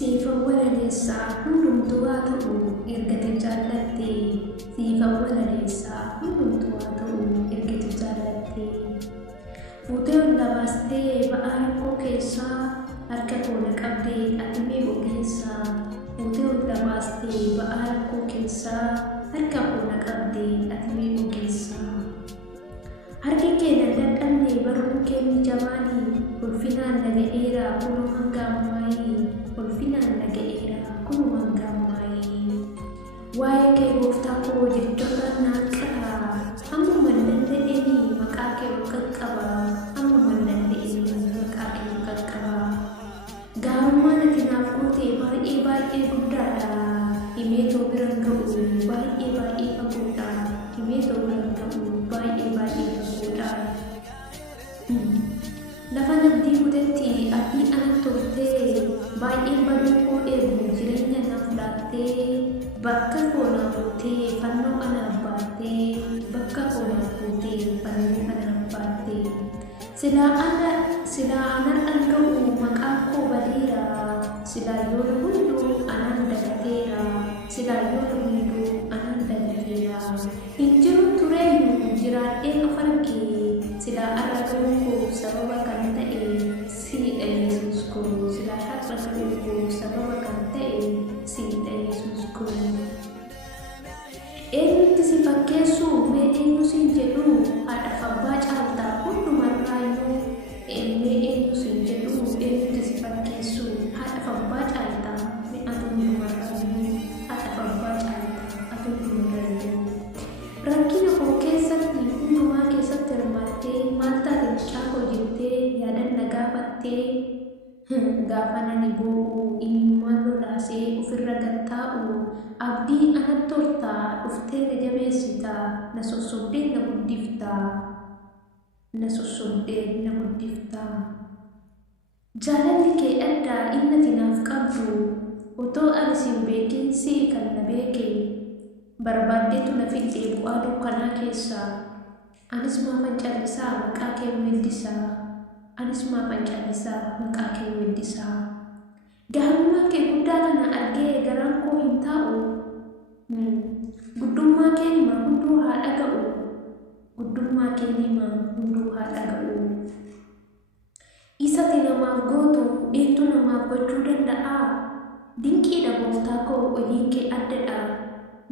Siifa walaleessaa hundumtuu haa ta'u ergate jaallatte. Siifa walaleessaa hundumtuu haa ta'u ergate jaallatte. Fuutee ol labaastee ba'aa rakkoo keessaa harka koona qabdee ati mee ogeessaa. Fuutee ol labaastee ba'aa rakkoo keessaa harka koona qabdee ati mee ogeessaa. Harki keenya dadhabne barruun keenya jabaanii ulfinaan naga'eera kunoo hanga ammaayii. Ulfinaan naga'eera kunoo hanga ammaayii. Waa'ee kee gooftaa koo jechoota naan qaba. Ammuma danda'een maqaa kee ol qaqqaba. Ammuma danda'een maqaa kee ol qaqqaba. Gaarummaan ati naaf goote baay'ee baay'ee guddaadha. Himeetoo bira ga'u baay'ee baay'ee fagoodha. Himeetoo bira ga'u baay'ee baay'ee fagoodha. Lafa nabdii guutetti abdii ana turtee baay'ee baduu koo eegu jireenya naaf laattee bakka koo naaf buutee fannoo anaaf baattee bakka koo naaf buutee fannoo anaaf baattee silaa ana dhaga'u maqaa koo badeera silaa yoo hunduu anaan dagateera silaa yoo hunduu anaan dagateera hin jiru tureeyyuu jiraadhee afaan kee silaa arraga'uu koo sababa kan ta'e siidha Yesuus koo silaa arraga'uu koo sababa kan ta'e siidha Yesuus koo. Eenyutti si fakkeessu mee eenyu siin jedhu haadhaaf abbaa caaltaa hundumarraayyuu mee eenyu siin jedhu eenyutti si fakkeessu haadhaaf abbaa caaltaa mee ati hundumarraayyuu haadhaaf abbaa caaltaa ati hundumarraayyuu. Rakkina koo keessatti hundumaa keessatti hirmaattee maal taate mucaa koo jettee yaadan na gaafattee gaafa nani boo'u imimmaan lolaasee ofirra gattaa'u abdii anatti tortaa dhuftee na jabeessitaa na sossobdee na guddiftaa na sossobdee na guddiftaa. Jaalalli kee addaa inni ati naaf qabdu otoo ani siin beekin si'i kan na beeke barbaaddeetu na fixee bu'aa dukkanaa keessaa. Anis maafan callisaa maqaa kee weeddisaa. Anis maafan callisaa maqaa kee weeddisaa. Gaarummaa kee guddaa kana argee garaan koo hin taa'u. Guddummaa kee nima hunduu haa dhaga'u. Guddummaa kee nima hunduu haa dhaga'u. Isati namaaf gootu eentu namaaf gochuu danda'a. Dinqiidha gooftaa koo hojiin kee addadha.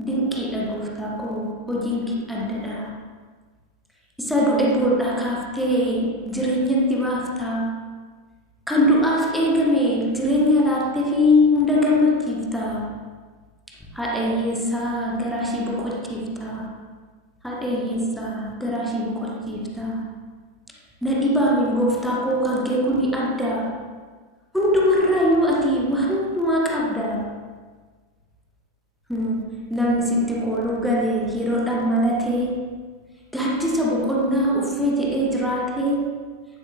Dinqiidha gooftaa koo hojiin kee addadha. Isa du'e boodhaa kaaftee jireenyatti baaftaa. Kan du'aaf eegame jireenya laattee fi hunda gammachiiftaa. Haadha hiyyeessaa garaa ishii boqochiiftaa. Haadha hiyyeessaa garaa ishii boqochiiftaa. Na dhibaami gooftaa koo kan kee kuni adda. Hundumarraayyuu ati waan hundumaa qabda. Namni sitti kooluu galee yeroodhaan malatee gaaddisa boqonnaa uffee jedhee jiraatee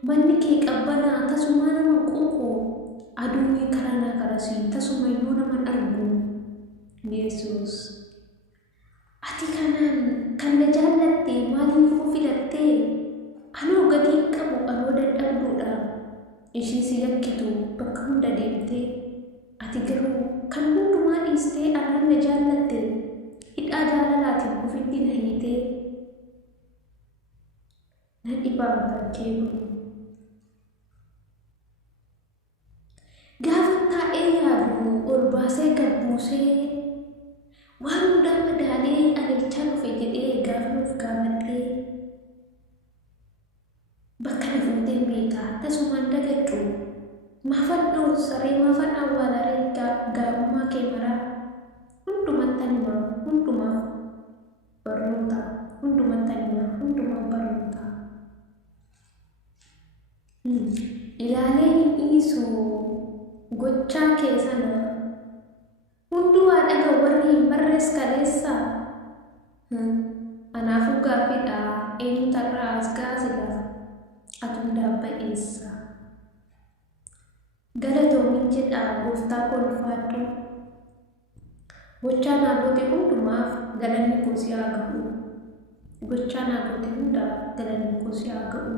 manni kee qabbanaa tasuma nama quuqu aduunii karanaa karasii tasuma iyyuu nama argu. Yesuus ati kanaan kan na jaallatte maaliifuu filattee anoo gatii qabu anoo dadhabduudha. Ishii si yakkitu bakka hunda deemtee ati garuu kan hundumaa dhiistee anaan na jaallatte hidhaa jaalalaatiin ofitti na hiitee na dhibaan bakkee gaafa taa'ee yaadu ol baasee gabbuusee waan hundaa madaalee adeemchaa dhufe jedhee gaafa nuuf gaafadhee bakka na fuutee beekaa tasumaan dagadhu maafan dhootu saree maafan awwaalaree gaarummaa kee maraa hundumatti nima hundumaaf barnoota hundumatti nima hundumaaf barnoota. Ilaalee hin dhiisu gochaa kee sana hunduu haa dhaga'u warri hin barrees kaleessa. Anaafuu gaaffiidha eenyu tarraa as gaasila ati hundaaf ba'eessa. Galatoomin jedha gooftaa koo ulfaadhu. Gochaa naa goote hundumaaf galanni koo si haa ga'u. Gochaa naa goote hundaaf galanni koo si haa ga'u.